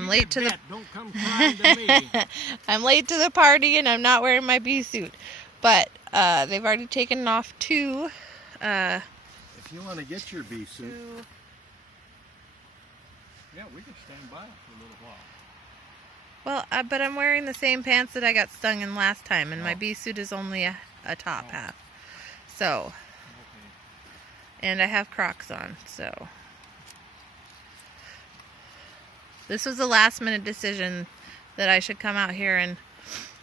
I'm late to the Don't come crying to me. I'm late to the party and I'm not wearing my bee suit. But they've already taken off two. If you want to get your bee suit. Yeah, we can stand by it for a little while. Well, but I'm wearing the same pants that I got stung in last time, and my Oh. bee suit is only a top half. So, Okay. and I have Crocs on, so. This was a last minute decision that I should come out here and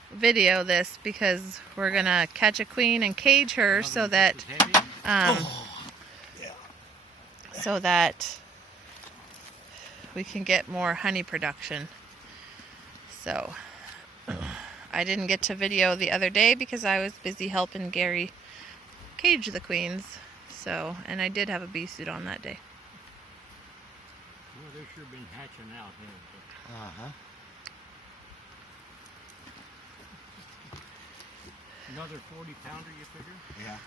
video this because we're gonna catch a queen and cage her so that so that we can get more honey production. So I didn't get to video the other day because I was busy helping Gary cage the queens. So, and I did have a bee suit on that day. Well, they've sure been hatching out here. Uh-huh. Another 40-pounder, you figure? Yeah.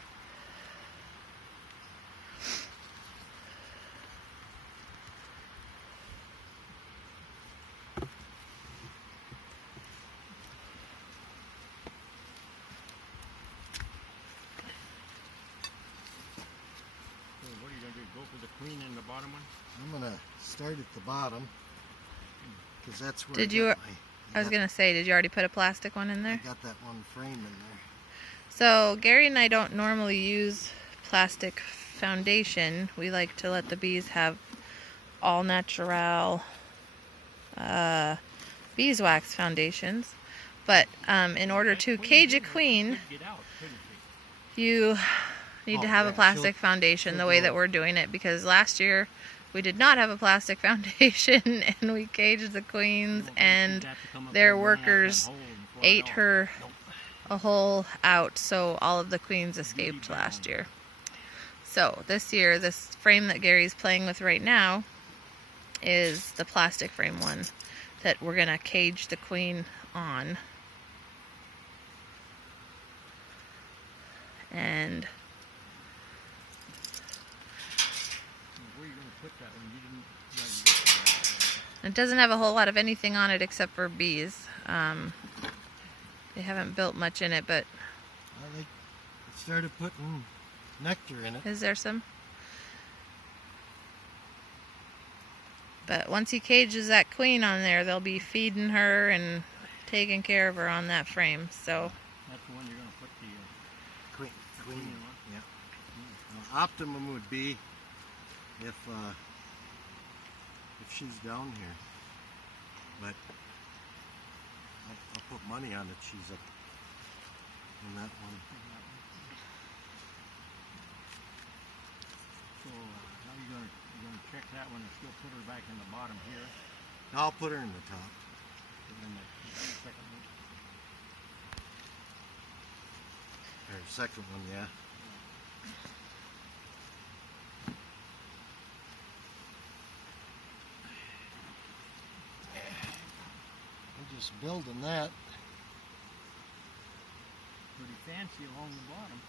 So what are you going to do, go for the queen in the bottom one? I'm going to start at the bottom because that's where Did I you? got I was gonna say, did you already put a plastic one in I there? got that one frame in there. So Gary and I don't normally use plastic foundation. We like to let the bees have all natural beeswax foundations. But in order to cage a queen, Get out, couldn't she? you need to have a plastic foundation the way that we're doing it, because last year we did not have a plastic foundation and we caged the queens and their workers ate her a hole out, so all of the queens escaped last year. So this year, this frame that Gary's playing with right now is the plastic frame one that we're gonna cage the queen on. And Where are you going to put that one? You didn't. it doesn't have a whole lot of anything on it except for bees. They haven't built much in it, but I started putting nectar in it. is there some? But once he cages that queen on there, they'll be feeding her and taking care of her on that frame. So That's the one you're going to put the Queen. queen in on? Yeah. Now, optimum would be if she's down here, but I'll put money on it. She's up in that one. So how are you going to check that one and still put her back in the bottom here? I'll put her in the top. And then the second one. Or second one, yeah. I'm just building that. Pretty fancy along the bottom.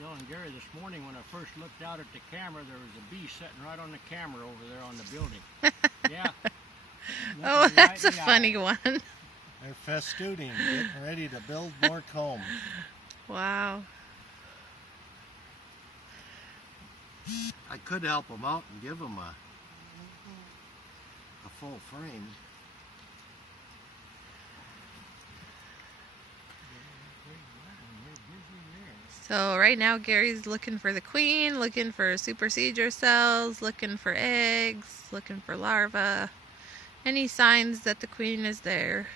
Telling Gary this morning when I first looked out at the camera, there was a bee sitting right on the camera over there on the building. Yeah. oh, Looking that's a right in the funny eye. one. They're festooning, getting ready to build more comb. Wow. I could help them out and give them a full frame. So right now Gary's looking for the queen, looking for supersedure cells, looking for eggs, looking for larvae. Any signs that the queen is there.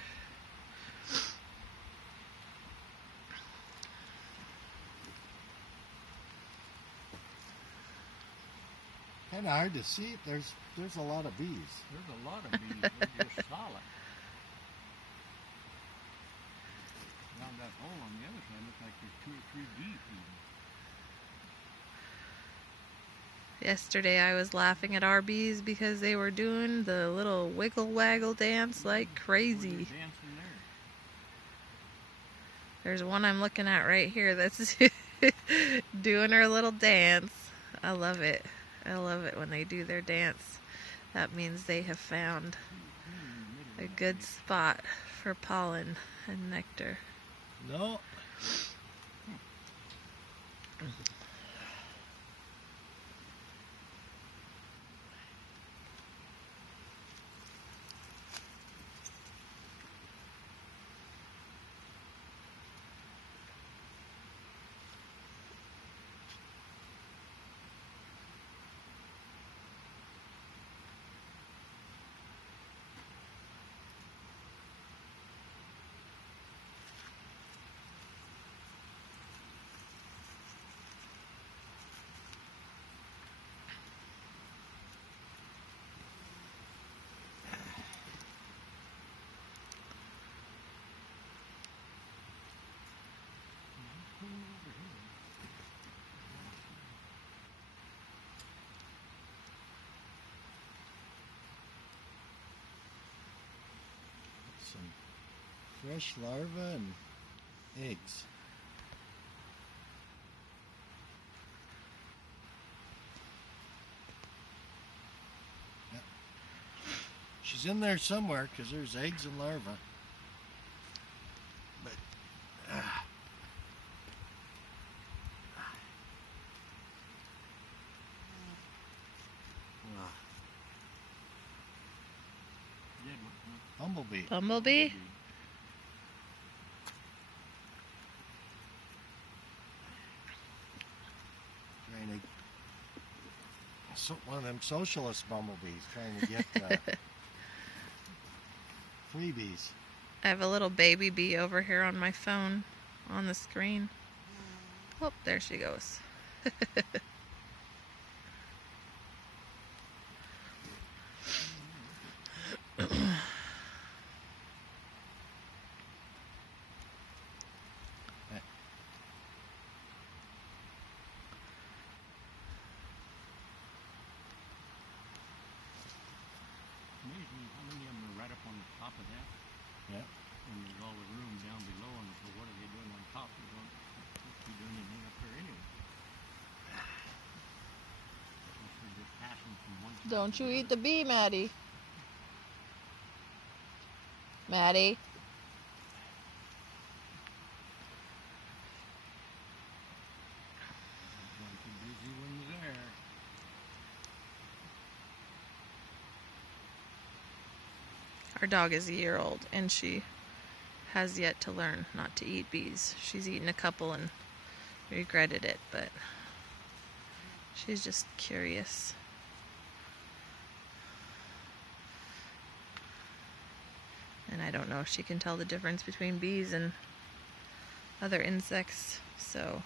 Kind of hard to see. There's a lot of bees. There's a lot of bees. They're just solid. Around that hole on the other side, looks like there's 2 or 3 deep even. Yesterday I was laughing at our bees because they were doing the little wiggle waggle dance like crazy. Dancing there. There's one I'm looking at right here that's doing her little dance. I love it. I love it when they do their dance. That means they have found a good spot for pollen and nectar. No. Some fresh larvae and eggs. Yep. She's in there somewhere because there's eggs and larvae. But Dead one, huh? bumblebee. Bumblebee? Trying to, one of them socialist bumblebees trying to get freebies. I have a little baby bee over here on my phone on the screen. Oh, there she goes. Amazing how many of them are right up on the top of that. Yeah. And there's all the room down below, and so what are they doing on top? They don't be doing anything up there anyway. Unless they're just passing from one side Don't to you the eat other. the bee, Maddie. Maddie. Bunch of busy ones there. Our dog is a year old and she has yet to learn not to eat bees. She's eaten a couple and regretted it, but she's just curious. And I don't know if she can tell the difference between bees and other insects, so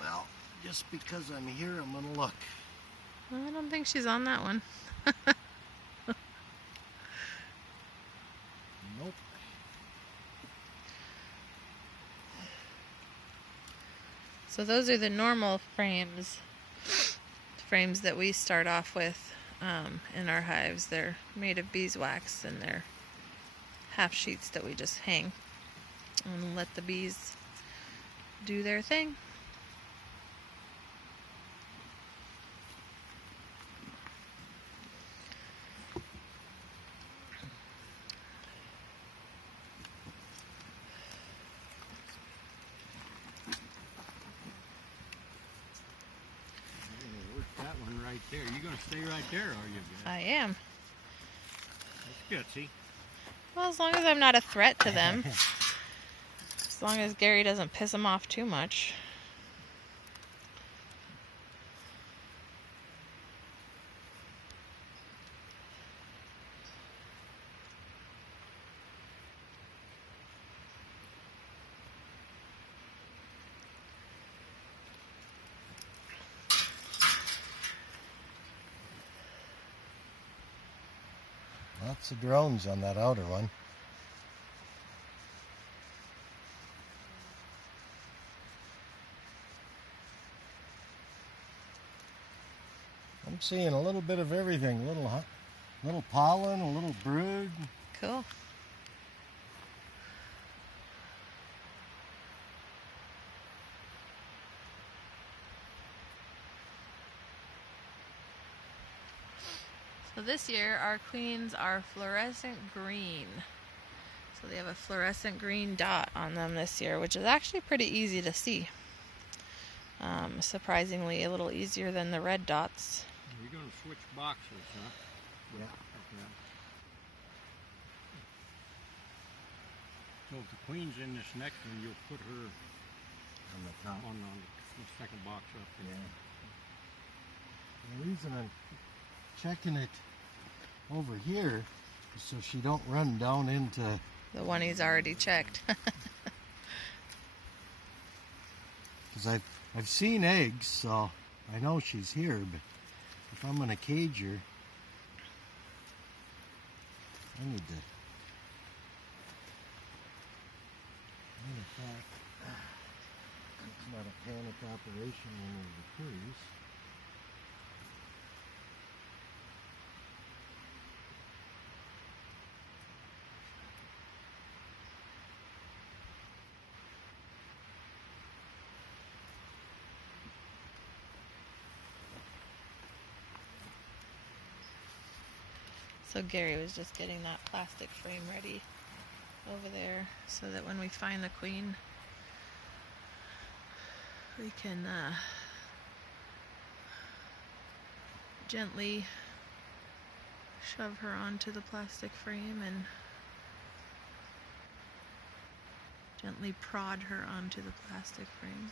Well, just because I'm here, I'm gonna look. I don't think she's on that one. Nope. So those are the normal frames that we start off with in our hives. They're made of beeswax and they're half sheets that we just hang and let the bees do their thing. Where's that one right there? You gonna stay right there, are you, Beth? I am. That's gutsy. Well, as long as I'm not a threat to them. As long as Gary doesn't piss them off too much. Lots of drones on that outer one. I'm seeing a little bit of everything. Little pollen, a little brood. Cool. So this year our queens are fluorescent green. So they have a fluorescent green dot on them this year, which is actually pretty easy to see. Surprisingly a little easier than the red dots. You're going to switch boxes, huh? Yeah. Okay. So if the queen's in this next one, you'll put her On the top. on the second box up. Yeah. The reason I'm checking it over here is so she don't run down into. The one he's already checked. Because I've seen eggs, so I know she's here. But if I'm gonna cage her, I need to. Matter of fact, it's not a panic operation when there's a cruise. So Gary was just getting that plastic frame ready over there so that when we find the queen, we can gently shove her onto the plastic frame and gently prod her onto the plastic frame.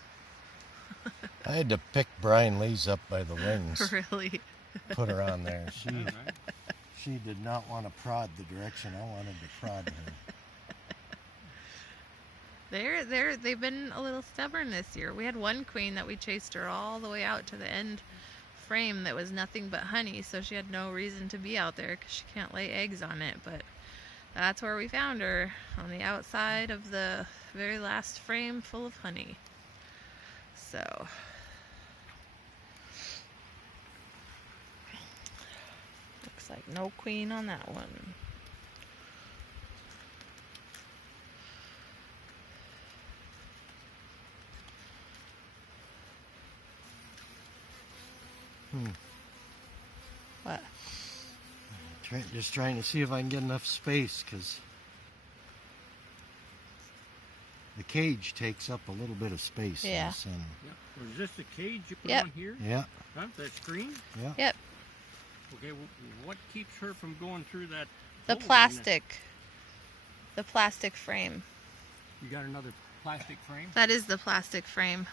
I had to pick Brian Lee's up by the wings, Really? put her on there. All right. She did not want to prod the direction I wanted to prod her. They've been a little stubborn this year. We had one queen that we chased her all the way out to the end frame that was nothing but honey, so she had no reason to be out there because she can't lay eggs on it. But that's where we found her, on the outside of the very last frame full of honey. So looks like no queen on that one. What? Just trying to see if I can get enough space, because the cage takes up a little bit of space. Yeah. In the center. Yep. Well, is this the cage you put Yep. on here? Yeah. Huh? That screen? Yeah. Yep. Okay, what keeps her from going through that? The hole in that- plastic. The plastic frame. You got another plastic frame? That is the plastic frame.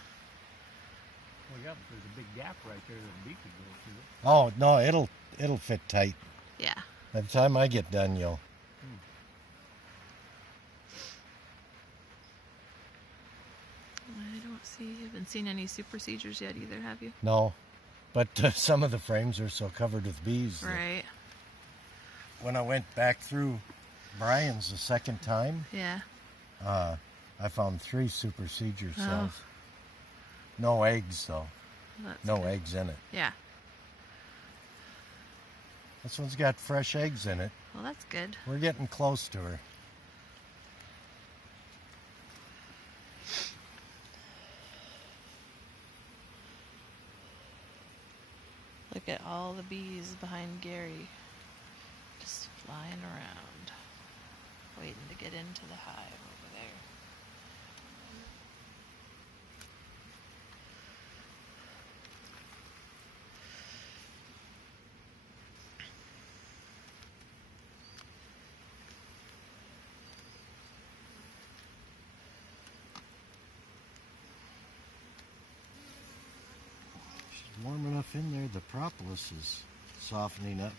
Well, yeah, but there's a big gap right there that a bee could go through. Oh no, it'll fit tight. Yeah. By the time I get done, you'll. I don't see, you haven't seen any super procedures yet either, have you? No, but some of the frames are so covered with bees. that Right. When I went back through Brian's the second time, Yeah. I found 3 super procedure Oh. cells. No eggs though. That's No good. eggs in it. Yeah. This one's got fresh eggs in it. Well, that's good. We're getting close to her. Look at all the bees behind Gary. Just flying around. Waiting to get into the hive over there. She's warm enough in there. The propolis is softening up.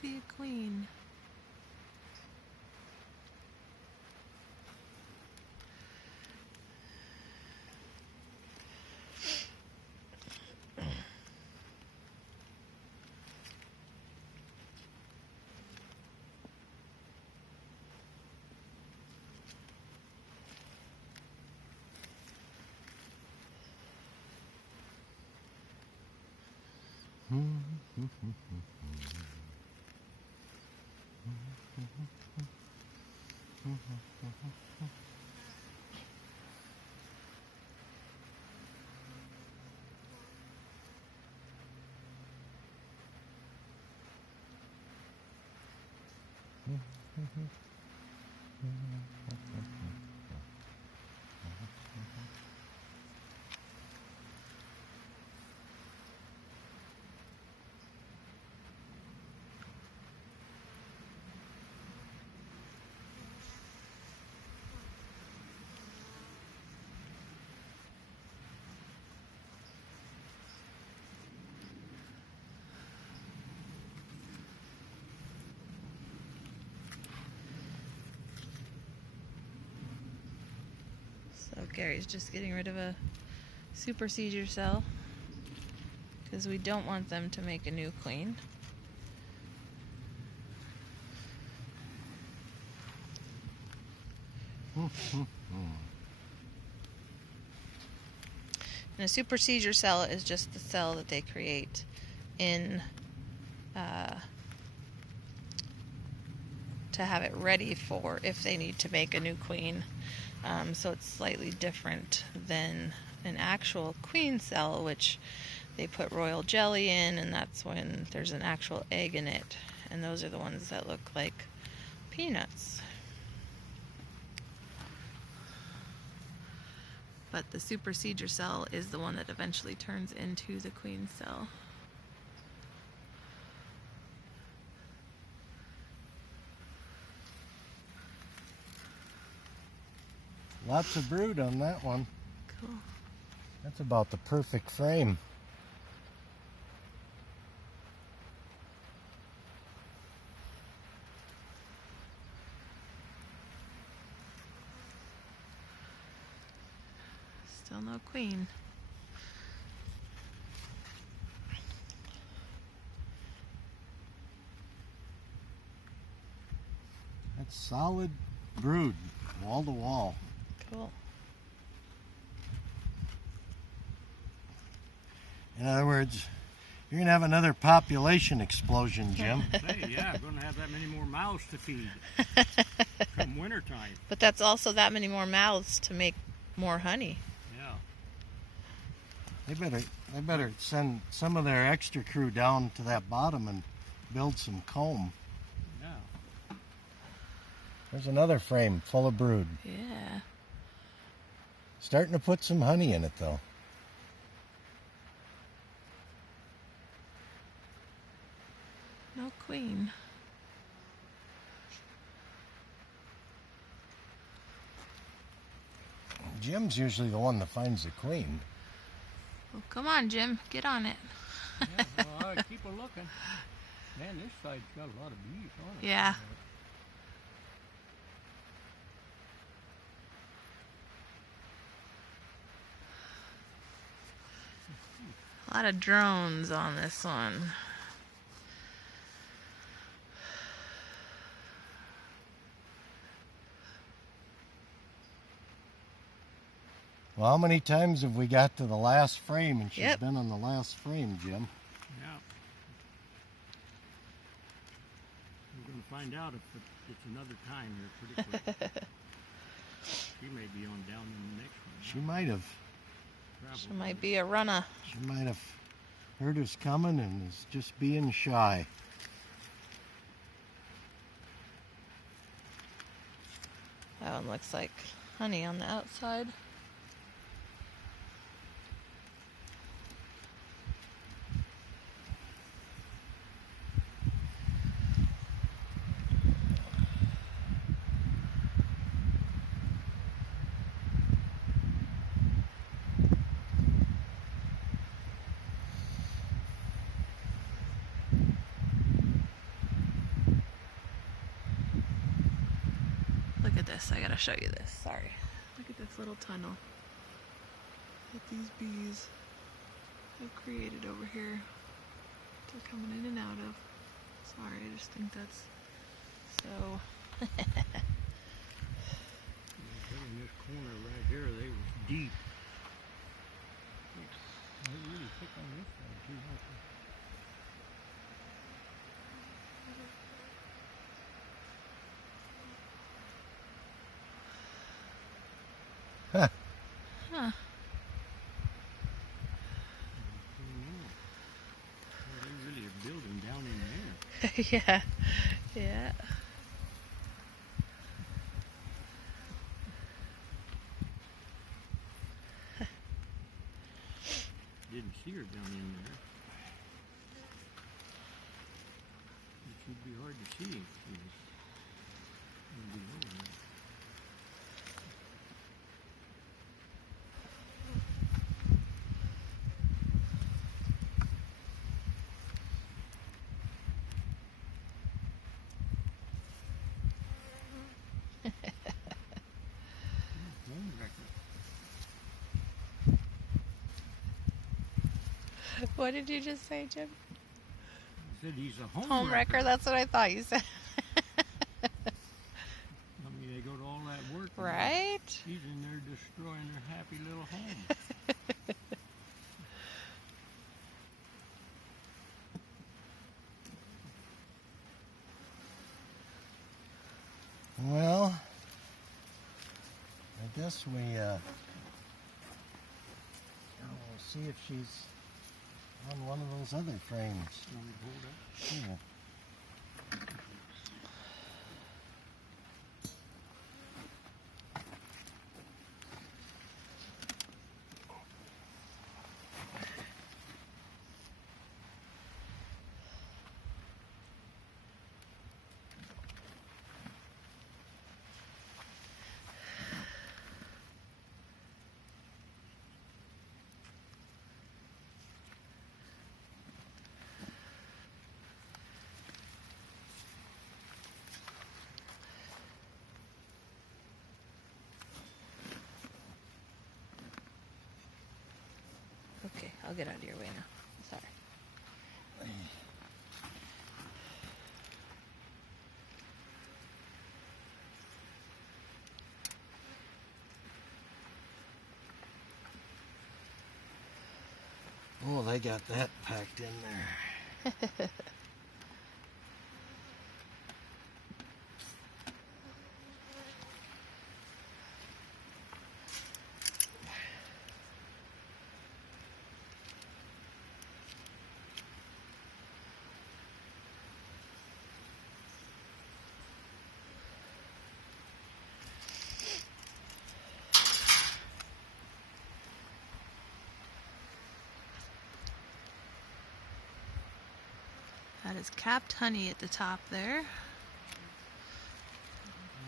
see a queen. So Gary's just getting rid of a supersedure cell because we don't want them to make a new queen. And a supersedure cell is just the cell that they create in to have it ready for if they need to make a new queen. So it's slightly different than an actual queen cell, which they put royal jelly in, and that's when there's an actual egg in it. And those are the ones that look like peanuts. But the supersedure cell is the one that eventually turns into the queen cell. Lots of brood on that one. Cool. That's about the perfect frame. Still no queen. That's solid brood, wall to wall. Cool. In other words, you're going to have another population explosion, Jim. Hey, yeah, going to have that many more mouths to feed come wintertime. But that's also that many more mouths to make more honey. Yeah. They better send some of their extra crew down to that bottom and build some comb. Yeah. There's another frame full of brood. Yeah. Starting to put some honey in it, though. No queen. Jim's usually the one that finds the queen. Well, come on, Jim. Get on it. Yeah, well, I keep a looking. Man, this side's got a lot of bees on it. Yeah. A lot of drones on this one. Well, how many times have we got to the last frame and she's Yep. been on the last frame, Jim? Yeah. We're going to find out if it's another time here pretty quick. She may be on down in the next one. She might have. She might be a runner. She might have heard us coming and is just being shy. That one looks like honey on the outside. Look at this. I gotta show you this. Sorry. Look at this little tunnel that these bees have created over here. They're coming in and out of. Sorry, I just think that's so. In this corner right here, they was deep. They're really thick on this side too, aren't they? Huh. Huh. Well, they really are building down in there. Yeah. Yeah. Didn't see her down in there. It should be hard to see if she was below there. Home wrecker. What did you just say, Jim? I said he's a Home wrecker. That's what I thought you said. I mean, they go to all that work. and Right? He's in there destroying their happy little home. Well, I guess we'll see if she's on one of those other frames. Want me to hold up? Yeah. Okay, I'll get out of your way now. Sorry. Oh, they got that packed in there. That is capped honey at the top there. A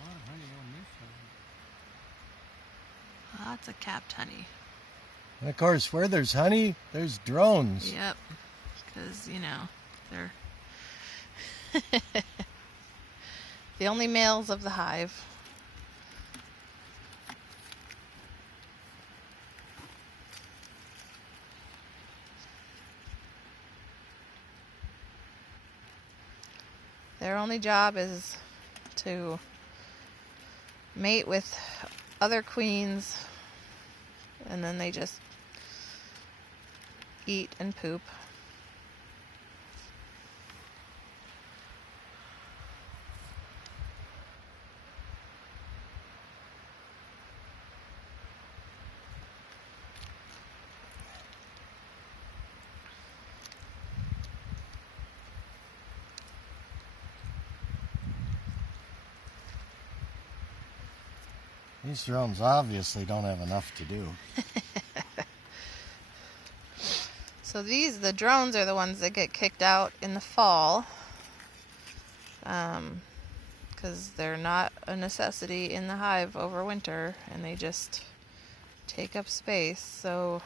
lot of honey on this side. Lots of capped honey. And of course, where there's honey, there's drones. Yep. Because, you know, they're the only males of the hive. Their only job is to mate with other queens, and then they just eat and poop. These drones obviously don't have enough to do. So the drones are the ones that get kicked out in the fall, because they're not a necessity in the hive over winter, and they just take up space. So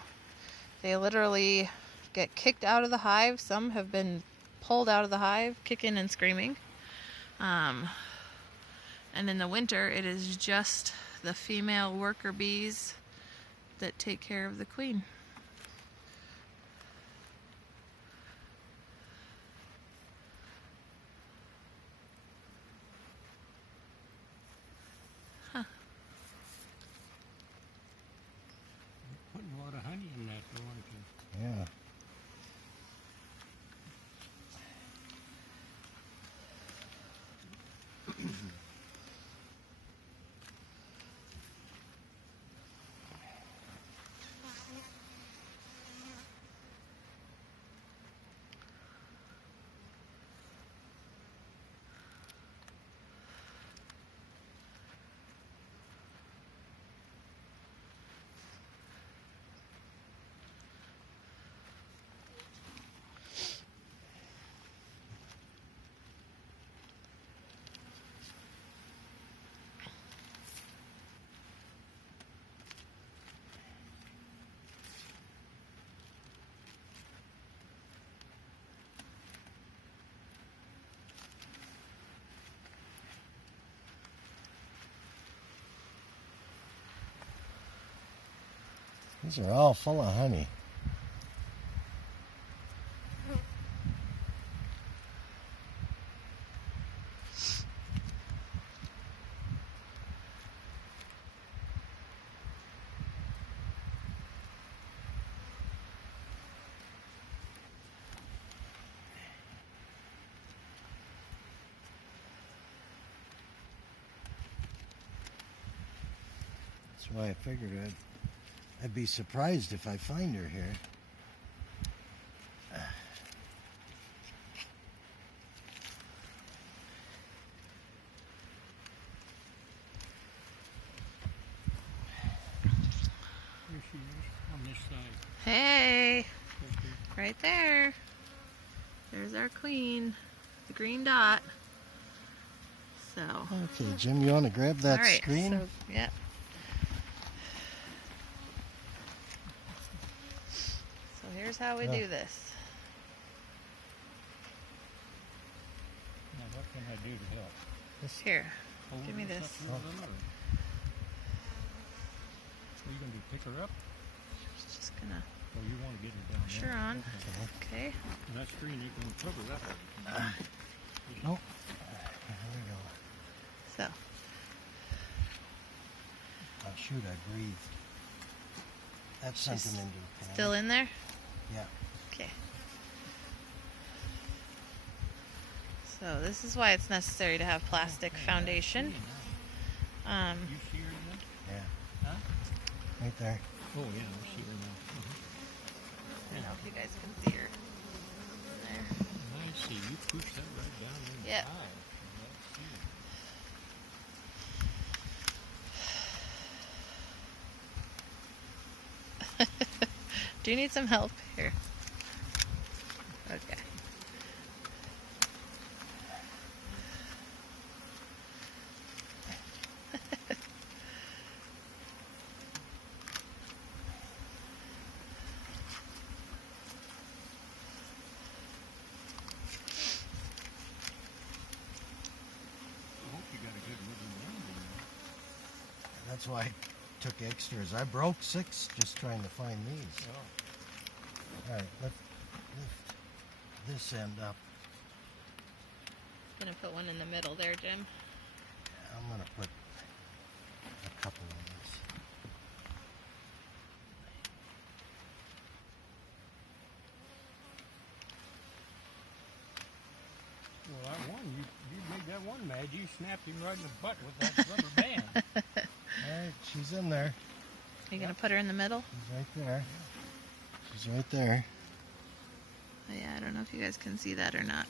they literally get kicked out of the hive. Some have been pulled out of the hive, kicking and screaming. And in the winter, it is just the female worker bees that take care of the queen. Huh. You're putting a lot of honey in that, though, aren't you? Yeah. These are all full of honey. That's why I figured I'd be surprised if I find her here. Here she is, on this side. Hey, Right there. right there. There's our queen, the green dot. So, Okay, Jim, you want to grab that all right, screen? so, yeah. So here's how we do this. Now, what can I do to help? Here, Hold give me this this. up to the other. Are you going to pick her up? Just gonna Or you want to get her down push there? her on. Okay. Okay. That screen ain't going to cover that. Nope. There we go. So, Oh, shoot, I breathed. That's sent She's him into a panic. still in there? Yeah. Okay. So this is why it's necessary to have plastic foundation. You see her now? Yeah. Huh? Right there. Oh, yeah, I see her now. I don't know if you guys can see her. There. I see. You push that right down in the Yep. eye. Do you need some help here? Okay. I hope you got a good wooden landing. That's why I took extras. I broke 6 just trying to find these. Oh. All right, let's lift this end up. Gonna put one in the middle there, Jim. I'm going to put a couple of these. Well, that one, you made that one mad. You snapped him right in the butt with that rubber band. All right, she's in there. You gonna put her in the middle? She's right there. She's right there. Oh, yeah, I don't know if you guys can see that or not.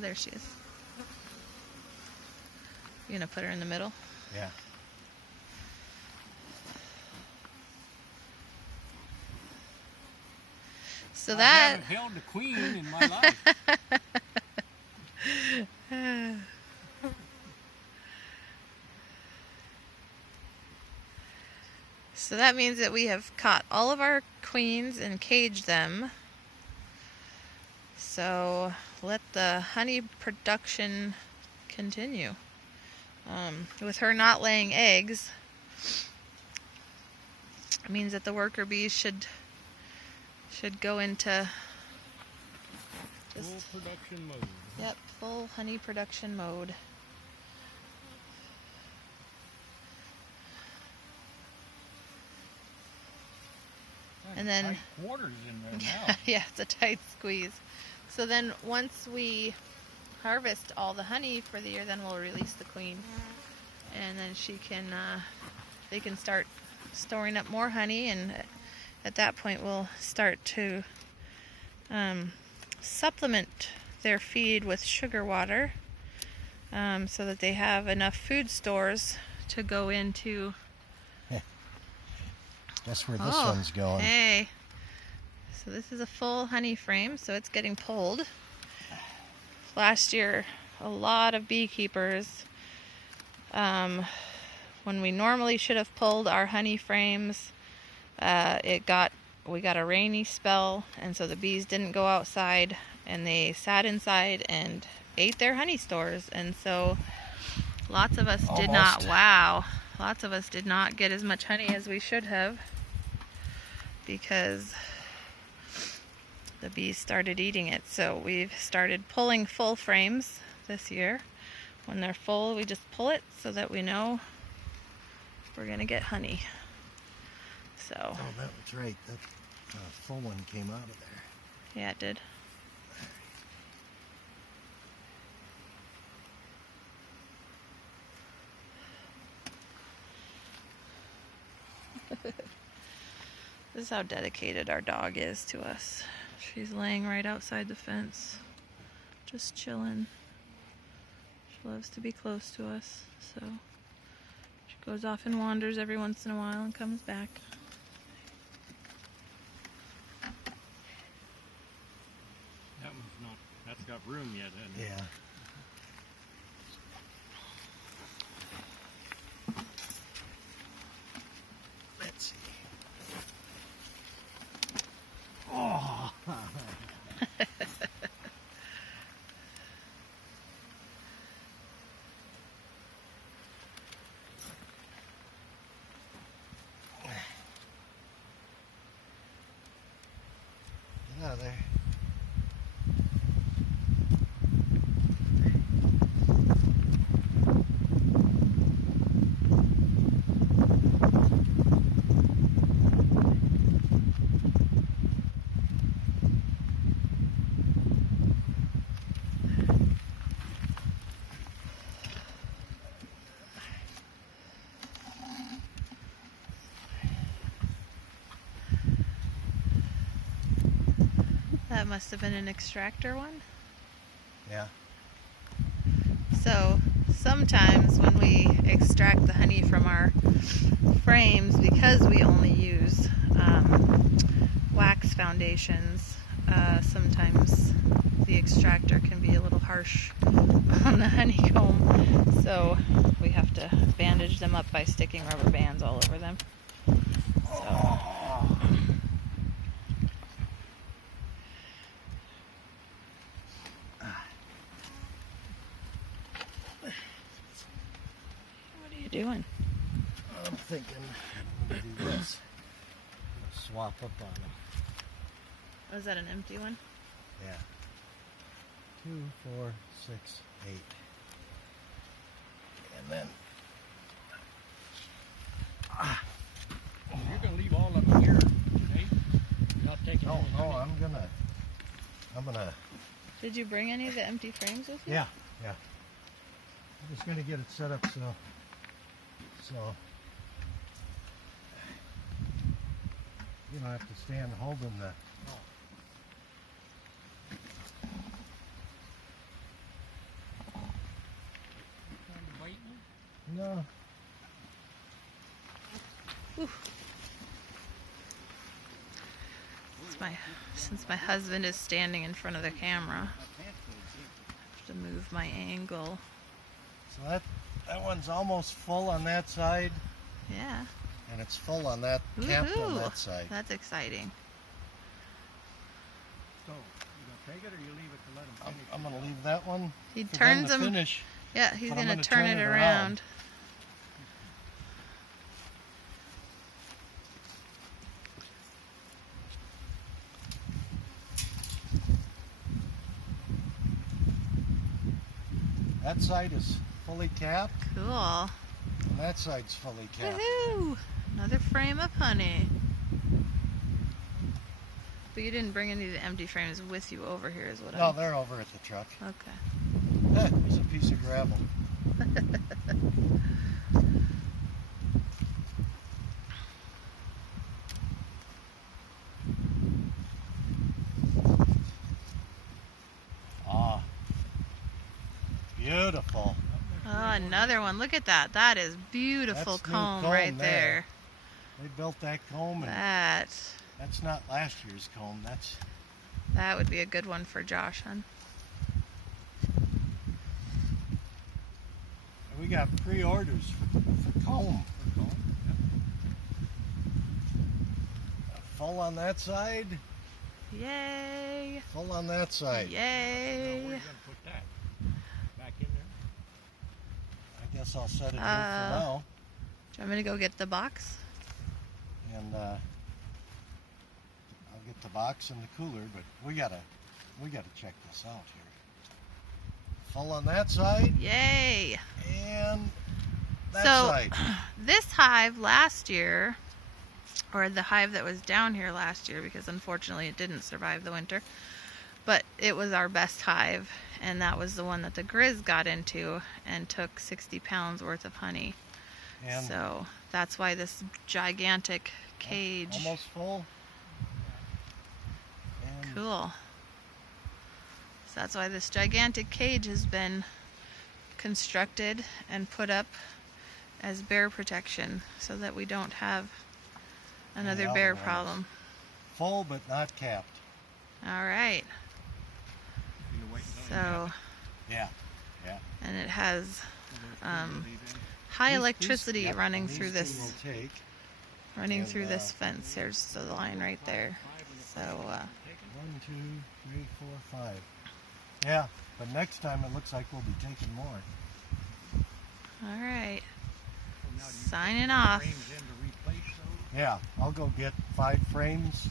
There she is. You gonna put her in the middle? Yeah. So I that haven't held the queen in my life. So that means that we have caught all of our queens and caged them. So let the honey production continue. With her not laying eggs, it means that the worker bees should go into just Full production mode. Yep, full honey production mode. And then Tight quarters in there now. yeah, it's a tight squeeze. So then once we harvest all the honey for the year, then we'll release the queen, and then they can start storing up more honey, and at that point we'll start to supplement their feed with sugar water, so that they have enough food stores to go into. Guess where this one's going. Hey, so this is a full honey frame, so it's getting pulled. Last year, a lot of beekeepers, when we normally should have pulled our honey frames, we got a rainy spell, and so the bees didn't go outside, and they sat inside and ate their honey stores, and so lots of us did not. Wow, lots of us did not get as much honey as we should have, because the bees started eating it. So we've started pulling full frames this year. When they're full, we just pull it so that we know we're gonna get honey. So Oh, that was right. That full one came out of there. yeah, it did. This is how dedicated our dog is to us. She's laying right outside the fence, just chilling. She loves to be close to us, so she goes off and wanders every once in a while and comes back. That's got room yet, hasn't it? Yeah. Let's see. Oh. Get out of there. That must have been an extractor one. Yeah. So sometimes when we extract the honey from our frames, because we only use wax foundations, sometimes the extractor can be a little harsh on the honeycomb. So we have to bandage them up by sticking rubber bands all over them. So. What are you doing? I'm thinking I'm going to do this. Swap up on them. Was that an empty one? Yeah. 2, 4, 6, 8. And then You're going to leave all of them here, okay? You're not taking no, any no, honey. I'm gonna Did you bring any of the empty frames with you? yeah. I'm just gonna get it set up so you don't have to stand holding the Trying to bite me? no. Since my husband is standing in front of the camera, I have to move my angle. So that one's almost full on that side, Yeah. and it's full on that capped on Woohoo! that side. That's exciting. So, you going to take it or you leave it to let them finish? I'm gonna leave that one. He for them turns to them. finish. Yeah, he's But I'm gonna gonna turn turn it it around. That side is fully capped, Cool. and that side's fully capped. Woohoo! Another frame of honey. But you didn't bring any of the empty frames with you over here, is what No, they're over at the truck. Okay. There's a piece of gravel. Ah, beautiful. Oh, another one. Look at that. That is beautiful That's new comb comb right there. there. They built that comb, and That that's not last year's comb. that would be a good one for Josh, hun. We got pre-orders for comb. Full on that side, Yay! full on that side. Now, where Yay! you gonna put that? Back in there? I guess I'll set it here for Uh, now. Do you want me to go get the box? And I'll get the box and the cooler, but we gotta check this out here. Full on that side Yay! and that So- side. This hive last year, or the hive that was down here last year, because unfortunately it didn't survive the winter, but it was our best hive, and that was the one that the Grizz got into and took 60 pounds worth of honey. And So that's why this gigantic cage. almost full. And Cool. So that's why this gigantic cage has been constructed and put up as bear protection, so that we don't have another the bear other ones. problem. full but not capped. All right. You wait until you So, Yeah. and it has have it. high These- electricity yep, running these through two this will take running and, through this fence. There's the line right there. So, 1, 2, 3, 4, 5. Yeah, but next time it looks like we'll be taking more. all right. So now do you put Signing more off. frames in to replace those? Yeah, I'll go get 5 frames